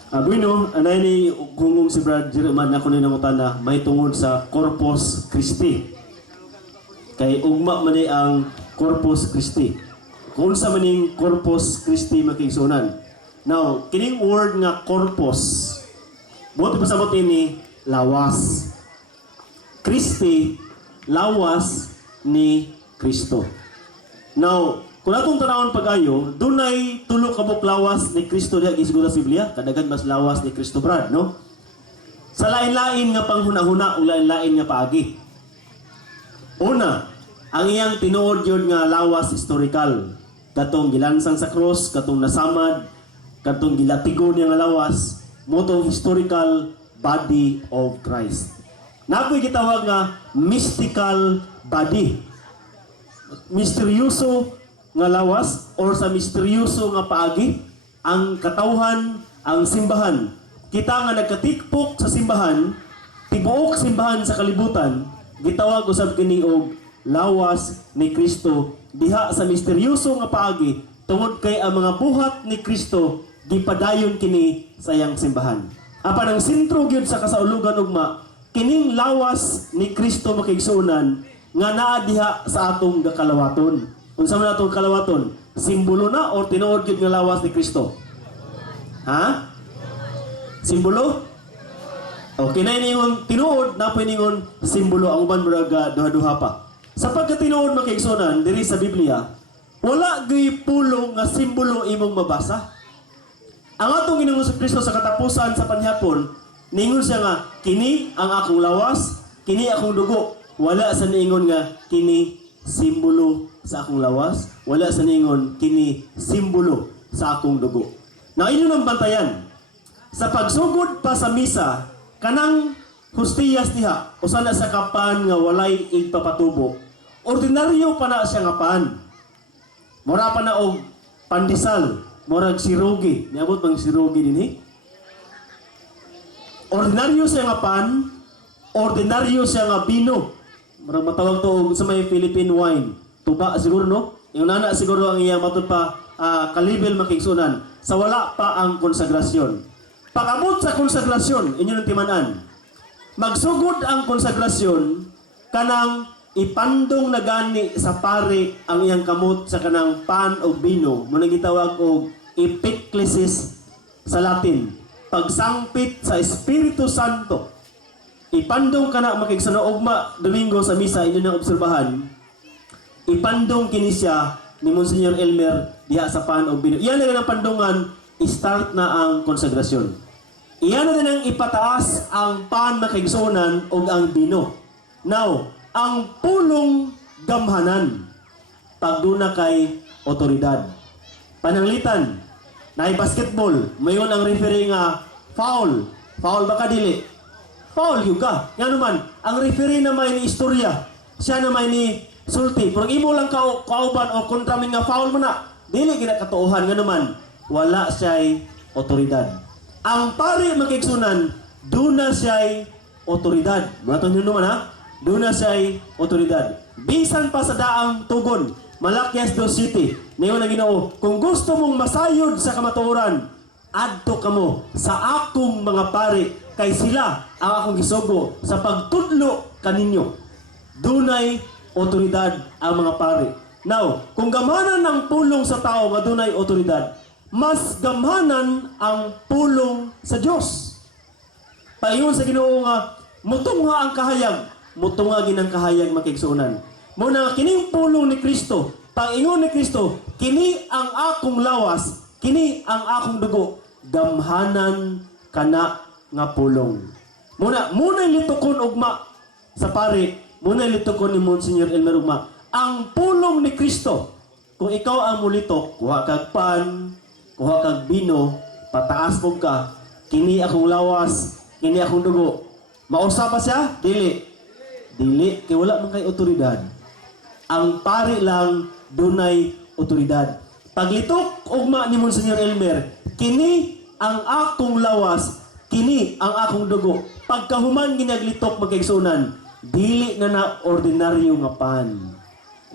Bueno, anay ni kung si Brad Jerman ako ni nangutana may tungod sa Corpus Cristi. Kay ugma man ni ang Corpus Cristi. Kung sa maning Corpus Cristi makigsunan. Now, kining word nga corpus, buti pasabot ini lawas. Cristi, lawas ni Cristo. Now, kung atong tanawon pag-ayo, dunay tulo ka buk lawas ni Cristo diha gisiguro sa Biblia, kadagan mas lawas ni Cristo Brad, no? Sa lain-lain nga panghuna-huna ug lain-lain nga paagi. Una, ang iyang tinuod yun nga lawas historical. Katong gilansang sa cross, katong nasamad, katong gilatigo niya nga lawas, motong historical body of Christ. Nakoy gitawag nga mystical body. Misteryoso nga lawas or sa misteryoso nga paagi ang katawhan, ang simbahan. Kita nga nagkatikpok sa simbahan, tibuok simbahan sa kalibutan, gitawag usab kini og lawas ni Cristo diha sa misteryoso nga paagi tungod kay ang mga buhat ni Cristo gipadayon kini sa iyang simbahan. Apan ang sentro gyud sa kasaulugan ugma kining lawas ni Cristo makigsunan nga naa diha sa atong gakalawaton. Unsa man atong kalawaton? Simbolo na o tinuod gyud nga lawas ni Cristo? Ha? Simbolo? Okay na iningon tinuod na piningon simbolo ang uban murag duha-duha pa. Sa pagkatinuod makigsunan diri sa Biblia, wala gyud pulong nga simbolo imong mabasa. Ang atong Ginoong Kristo sa katapusan sa panhapon, ningon siya nga kini ang akong lawas, kini akong dugo. Wala sa niingon nga kini simbolo sa akong lawas, wala sa niingon kini simbolo sa akong dugo. Na inyo nang bantayan. Sa pagsugod pa sa misa, kanang hostiyas diha, usala sa kapan nga walay igpapatubo. Ordinaryo pa na siya nga pan. Mura pa na og pandesal, murag sirogi. Niabot bang sirogi dinhi? Ordinaryo siya nga pan, ordinaryo siya nga bino. Murag matawag to sa may Philippine wine. Tuba siguro no? Yung nana siguro ang iyang matod pa kalibel makigsunan. Sa wala pa ang konsagrasyon. Pag-abot sa konsagrasyon, inyo nang timanan. Magsugod ang konsagrasyon kanang ipandong na gani sa pare ang iyang kamot sa kanang pan o bino. Muna gitawag og epiklesis sa Latin. Pagsangpit sa Espiritu Santo. Ipandong ka na makigsunaogma Domingo sa misa, inyo nang obserbahan. Ipandong kini siya ni Monsignor Elmer diha sa pan o bino. Iyan na ng pandongan, start na ang konsagrasyon. Iyan na nang ipataas ang pan makigsunan o ang bino. Now, ang pulong gamhanan pagduna kay otoridad. Pananglitan, na basketball, mayon ang referee nga foul. Foul ba ka dili? Foul yuga. Nga naman, ang referee na may ni istorya, siya na may ni sulti. Pero imo lang kauban o kontramin nga foul mo na, dili ginakatuuhan. Nga naman, wala siya'y otoridad. Ang pari makigsunan, duna siya'y otoridad. Maton yun naman ha? Duna siya'y otoridad. Bisan pa sa daang tugon, Malakyas 2:7. Ngayon na Ginoo, kung gusto mong masayod sa kamatuoran, adto kamo sa akong mga pari, kay sila ang akong gisugo sa pagtudlo kaninyo. Dunay otoridad ang mga pari. Now, kung gamhanan ng pulong sa tao nga dunay otoridad, mas gamhanan ang pulong sa Dios. Paingon sa Ginoo nga mutunga ang kahayag, mutunga ginang kahayag makigsunan. Muna kining pulong ni Cristo, paingon ni Cristo, kini ang akong lawas, kini ang akong dugo, gamhanan kana nga pulong. Muna litukon ugma sa pare, muna litukon ni Monsignor Elmer ugma. Ang pulong ni Cristo, kung ikaw ang mulitok, kuha kag pan, kuha kag bino, pataas mo ka, kini akong lawas, kini akong dugo. Mausa pa siya? Dili. Dili, kaya wala man kay otoridad. Ang pari lang dunay otoridad. Paglitok ugma ni Monsignor Elmer, kini ang akong lawas, kini ang akong dugo. Pagkahuman ginaglitok magkaigsunan, dili na ordinaryo nga pan.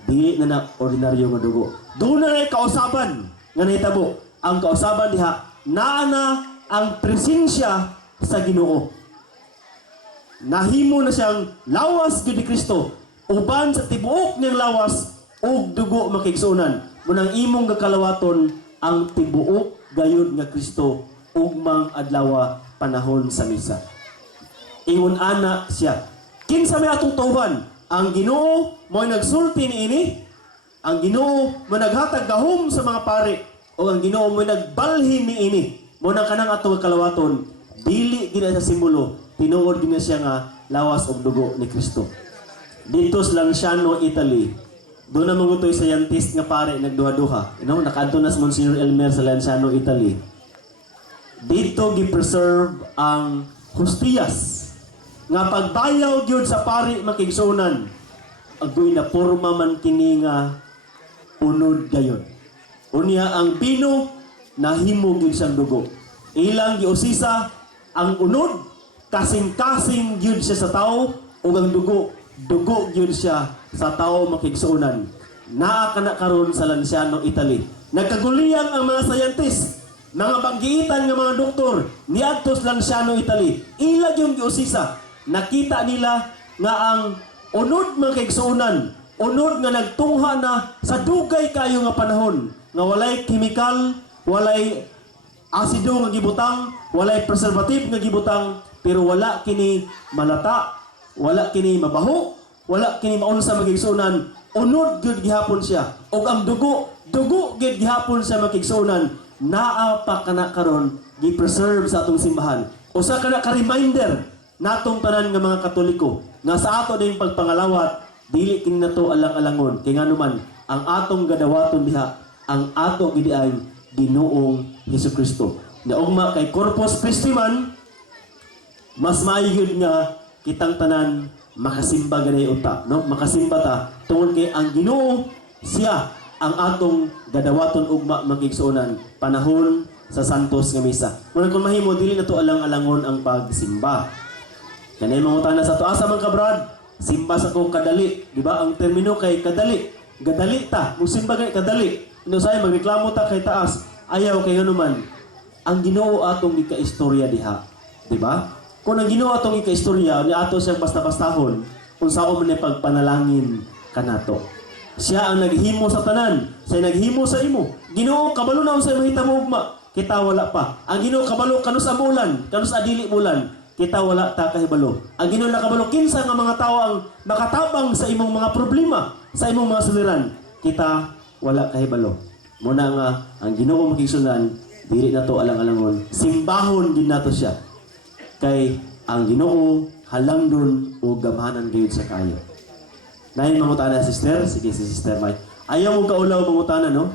Dili na ordinaryo nga dugo. Doon na kausaban nga nahitabo. Ang kausaban diha, naa na ang presensya sa Ginoo. Nahimo na siyang lawas gyud ni Cristo, uban sa tibuok niyang lawas ug dugo makigsunan. Munang imong gakalawaton ang tibuok gayud nga Cristo ugmang adlaw panahon sa misa. Ingon ana siya, kinsa may atong tuhan? Ang Ginoo mo'y nagsulti niini, ang Ginoo mo naghatag gahom sa mga pare, o ang Ginoo mo'y nagbalhin niini. Mo nang kanang atong kalawaton, dili gina sa simbolo, tinuod gina siya nga lawas og dugo ni Cristo. Dito sa Lanciano, Italy, doon na mangutoy scientist nga pare nagduha-duha. Nakaadto na si Monsignor Elmer sa Lanciano, Italy. Dito gi-preserve ang hostiyas nga pagbayaw gyud sa pari makigsunan. Agoy na porma man kini nga unod gayon. Unya ang bino nahimo gyud siyang dugo. Ilang giusisa ang unod kasing-kasing gyud siya sa tao ug ang dugo gyud siya sa tao makigsunan. Naa kana karon sa Lanciano, Italy. Nagkaguliyang ang mga scientist, mga banggiitan nga mga doktor niadto sa Lanciano, Italy. Ila yung giusisa, nakita nila nga ang unod makigsunan, unod nga nagtungha na sa dugay kayo nga panahon, nga walay chemical, walay asido nga gibutang, walay preservative nga gibutang, pero wala kini malata, wala kini mabaho, wala kini maunsa makigsunan. Unod gyud gihapon siya. Og ang dugo gyud gihapon sa makigsunan. Naa pa kana karon gi-preserve sa atong simbahan. Usa kana ka reminder natong tanan nga mga Katoliko nga sa ato ding pagpangalawat dili kini nato alang-alangon kay nganuman ang atong gadawaton diha ang ato gidiay Ginoong Hesukristo. Naugma kay Corpus Cristi man, mas maayod nga kitang tanan makasimba ganay uta, no? Makasimba ta tungod kay ang Ginoo siya ang atong gadawaton ugma makigsuonan panahon sa Santos nga misa. Muna kung mahimo dili na to alang-alangon ang pagsimba. Kanay mangutana sa to asa man ka brad? Simba sa kong kadali, di ba? Ang termino kay kadali. Gadali ta, musimba kay kadali. Ino say magreklamo ta kay taas. Ayaw kay naman. Ang Ginoo atong ika-istorya diha, di ba? Kung ang Ginoo atong ika-istorya, ni ato siyang basta-bastahon, kung saan man pagpanalangin kanato. Siya ang naghimo sa tanan, siya naghimo sa imo. Ginoo kabalo na sa mahitabo ugma, kita wala pa. Ang Ginoo kabalo kanus amulan, kanus adili bulan, kita wala ta kahibalo. Ang Ginoo nakabalo kinsa nga mga tao ang makatabang sa imong mga problema, sa imong mga suliran, kita wala kahibalo. Muna nga ang Ginoo makigsunan, dili na to alang-alangon. Simbahon din nato siya. Kay ang Ginoo halangdon o gamhanan gayud sa kayo. Nahin mangutana sister, sige si Sister Mike. Ayaw mo kaulaw mangutana no?